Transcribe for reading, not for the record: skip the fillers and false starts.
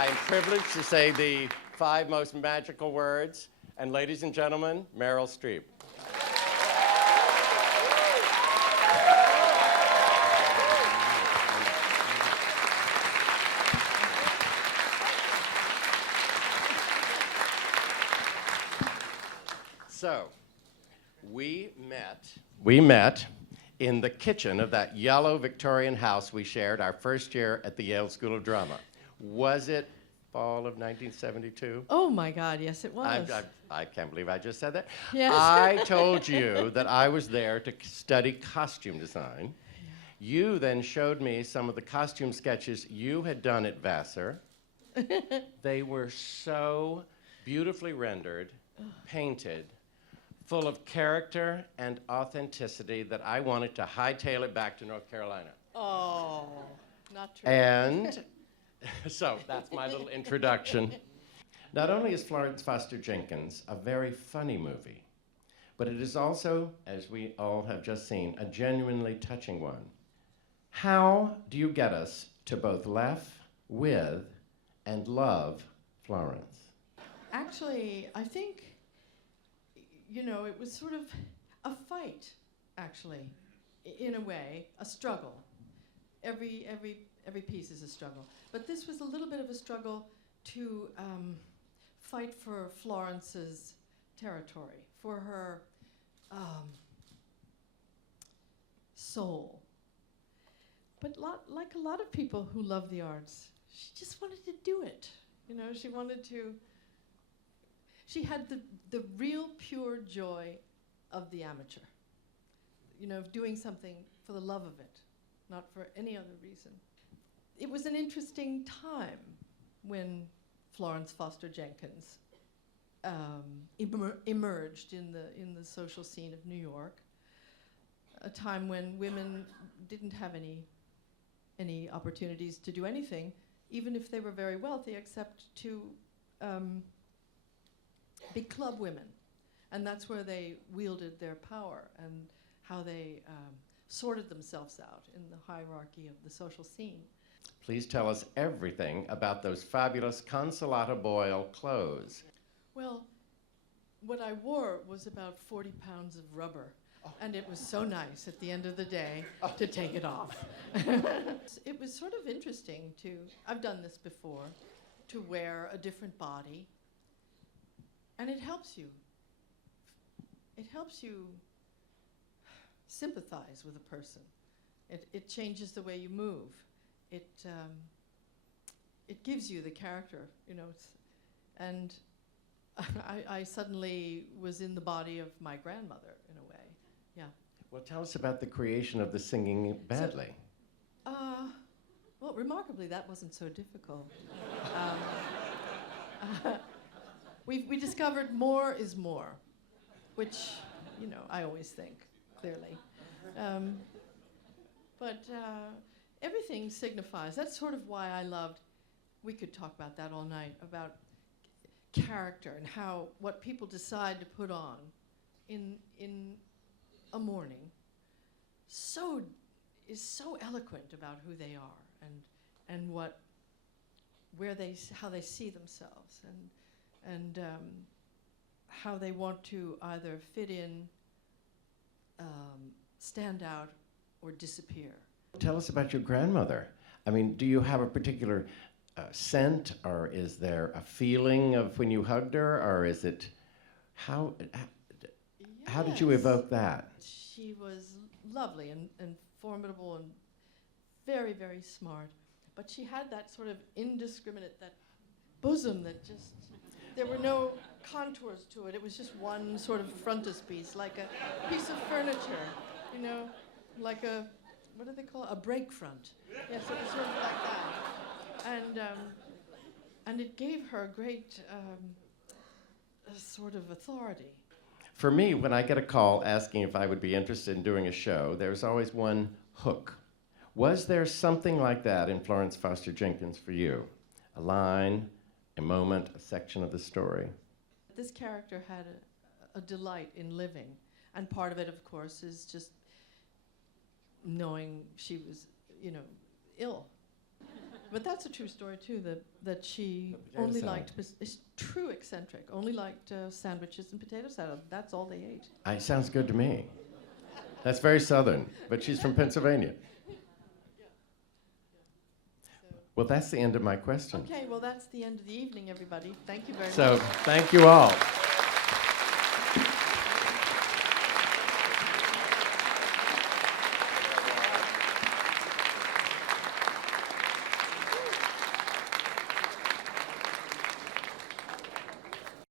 I am privileged to say the 5 most magical words. And ladies and gentlemen, Meryl Streep. So, we met in the kitchen of that yellow Victorian house we shared our first year at the Yale School of Drama. Was it fall of 1972? Oh my God, yes it was. I can't believe I just said that. Yes. I told you that I was there to study costume design. You then showed me some of the costume sketches you had done at Vassar. They were so beautifully rendered, painted, full of character and authenticity that I wanted to hightail it back to North Carolina. Oh, not true. And so that's my little introduction. Not only is Florence Foster Jenkins a very funny movie, but it is also, as we all have just seen, a genuinely touching one. How do you get us to both laugh with and love Florence? Actually, I think, you know, it was sort of a fight, actually, in a way, a struggle. Every piece is a struggle. But this was a little bit of a struggle to fight for Florence's territory, for her soul. But like a lot of people who love the arts, she just wanted to do it. You know, she wanted to. She had the real pure joy of the amateur. You know, of doing something for the love of it, not for any other reason. It was an interesting time when Florence Foster Jenkins emerged in the social scene of New York, a time when women didn't have any opportunities to do anything, even if they were very wealthy, except to be club women. And that's where they wielded their power and how they sorted themselves out in the hierarchy of the social scene. Please tell us everything about those fabulous Consolata Boyle clothes. Well, what I wore was about 40 pounds of rubber. Oh. And it was so nice at the end of the day to take it off. It was sort of interesting to, I've done this before, to wear a different body. And it helps you. It helps you sympathize with a person. It changes the way you move. It gives you the character, you know. And I suddenly was in the body of my grandmother in a way. Yeah. Well, tell us about the creation of the Singing Badly. Well, remarkably, that wasn't so difficult. We discovered more is more, which, you know, I always think, clearly. But everything signifies. That's sort of why I loved, we could talk about that all night, about character and how, what people decide to put on in a morning is so eloquent about who they are and how they see themselves and how they want to either fit in, stand out, or disappear. Tell us about your grandmother. I mean, do you have a particular scent, or is there a feeling of when you hugged her, or is it, how did you evoke that? She was lovely and formidable and very, very smart, but she had that sort of indiscriminate, that bosom that just, there were no contours to it. It was just one sort of frontispiece, like a piece of furniture, you know, like a, what do they call it? A break front. Yes, it was sort of like that. And it gave her great sort of authority. For me, when I get a call asking if I would be interested in doing a show, there's always one hook. Was there something like that in Florence Foster Jenkins for you? A line, a moment, a section of the story? This character had a delight in living, and part of it, of course, is just knowing she was, you know, ill. But that's a true story too. That she potato only salad. liked is true eccentric. Only liked sandwiches and potato salad. That's all they ate. Sounds good to me. That's very Southern, but she's from Pennsylvania. Well, that's the end of my question. Okay, well that's the end of the evening, everybody. Thank you very much. So, thank you all.